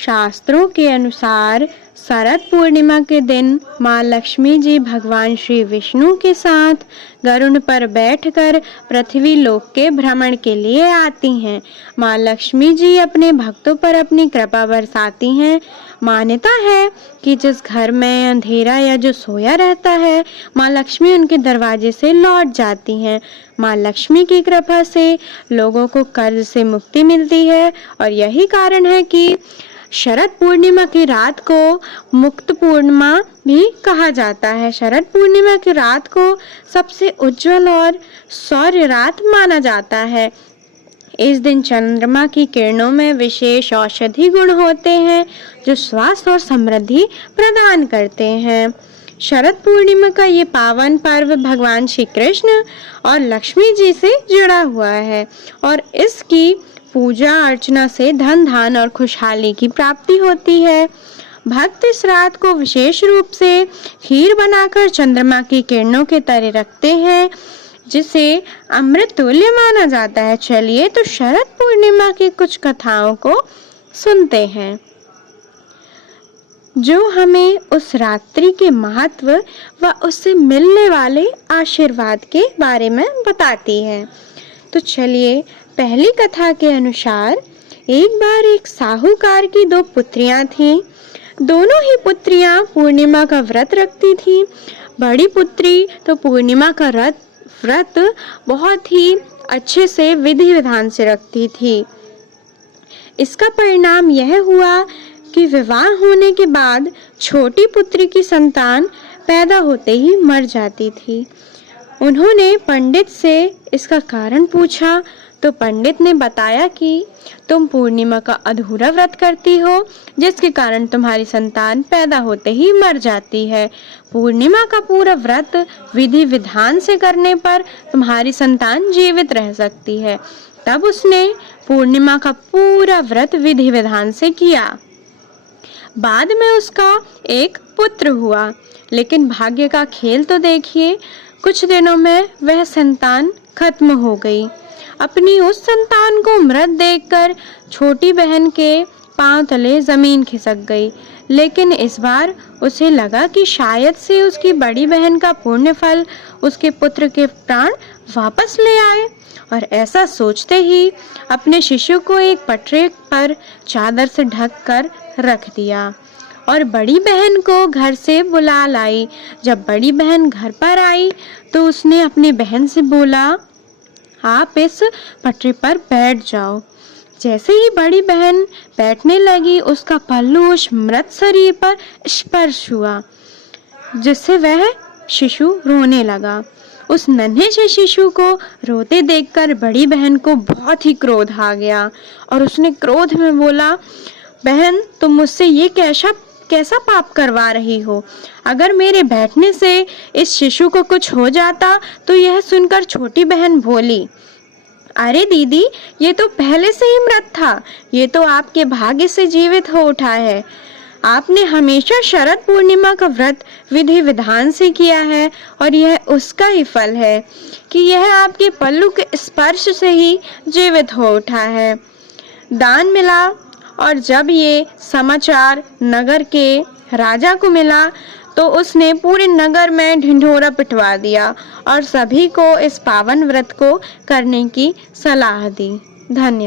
शास्त्रों के अनुसार शरद पूर्णिमा के दिन माँ लक्ष्मी जी भगवान श्री विष्णु के साथ गरुड़ पर बैठकर पृथ्वी लोक के भ्रमण के लिए आती हैं। माँ लक्ष्मी जी अपने भक्तों पर अपनी कृपा बरसाती हैं। मान्यता है कि जिस घर में अंधेरा या जो सोया रहता है, माँ लक्ष्मी उनके दरवाजे से लौट जाती हैं। माँ लक्ष्मी की कृपा से लोगों को कर्ज से मुक्ति मिलती है और यही कारण है कि शरद पूर्णिमा की रात को मुक्त पूर्णिमा भी कहा जाता है। शरद पूर्णिमा की रात को सबसे उज्जवल और सौर्य रात माना जाता है। इस दिन चंद्रमा की किरणों में विशेष औषधि गुण होते हैं जो स्वास्थ्य और समृद्धि प्रदान करते हैं। शरद पूर्णिमा का ये पावन पर्व भगवान श्री कृष्ण और लक्ष्मी जी से जुड़ा हुआ है और इसकी पूजा अर्चना से धन धान और खुशहाली की प्राप्ति होती है। भक्त इस रात को विशेष रूप से खीर बनाकर चंद्रमा की किरणों के तले रखते हैं जिसे अमृत तुल्य माना जाता है। चलिए तो शरद पूर्णिमा की कुछ कथाओं को सुनते हैं जो हमें उस रात्रि के महत्व व उससे मिलने वाले आशीर्वाद के बारे में बताती है। तो चलिए, पहली कथा के अनुसार एक बार एक साहूकार की दो पुत्रियां थीं। दोनों ही पुत्रियां पूर्णिमा का व्रत रखती थीं। बड़ी पुत्री तो पूर्णिमा का व्रत बहुत ही अच्छे से विधि विधान से रखती थी। इसका परिणाम यह हुआ कि विवाह होने के बाद छोटी पुत्री की संतान पैदा होते ही मर जाती थी। उन्होंने पंडित से इसका कारण पूछा तो पंडित ने बताया कि तुम पूर्णिमा का अधूरा व्रत करती हो जिसके कारण तुम्हारी संतान पैदा होते ही मर जाती है। पूर्णिमा का पूरा व्रत विधि विधान से करने पर तुम्हारी संतान जीवित रह सकती है। तब उसने पूर्णिमा का पूरा व्रत विधि विधान से किया। बाद में उसका एक पुत्र हुआ, लेकिन भाग्य का खेल तो देखिए, कुछ दिनों में वह संतान खत्म हो गई। अपनी उस संतान को मृत देखकर छोटी बहन के पांव तले जमीन खिसक गई, लेकिन इस बार उसे लगा कि शायद से उसकी बड़ी बहन का पुण्य फल उसके पुत्र के प्राण वापस ले आए, और ऐसा सोचते ही अपने शिशु को एक पटरे पर चादर से ढक कर रख दिया और बड़ी बहन को घर से बुला लाई। जब बड़ी बहन घर पर आई तो उसने अपनी बहन से बोला, आप इस पटरी पर बैठ जाओ। जैसे ही बड़ी बहन बैठने लगी, उसका पल्लू उस मृत शरीर पर स्पर्श हुआ, जिससे वह शिशु रोने लगा। उस नन्हे से शिशु को रोते देखकर बड़ी बहन को बहुत ही क्रोध आ गया और उसने क्रोध में बोला, बहन, तुम मुझसे ये कैसा पाप करवा रही हो? अगर मेरे बैठने से इस शिशु को कुछ हो जाता। तो यह सुनकर छोटी बहन बोली, अरे दीदी, ये तो पहले से ही मृत था। ये तो आपके भाग्य से जीवित हो उठा है। आपने हमेशा शरद पूर्णिमा का व्रत विधि विधान से किया है और यह उसका ही फल है कि यह आपके पल्लू के स्पर्श से ही जीवित हो उठा है। दान मिला और जब ये समाचार नगर के राजा को मिला तो उसने पूरे नगर में ढिंढोरा पिटवा दिया और सभी को इस पावन व्रत को करने की सलाह दी। धन्यवाद।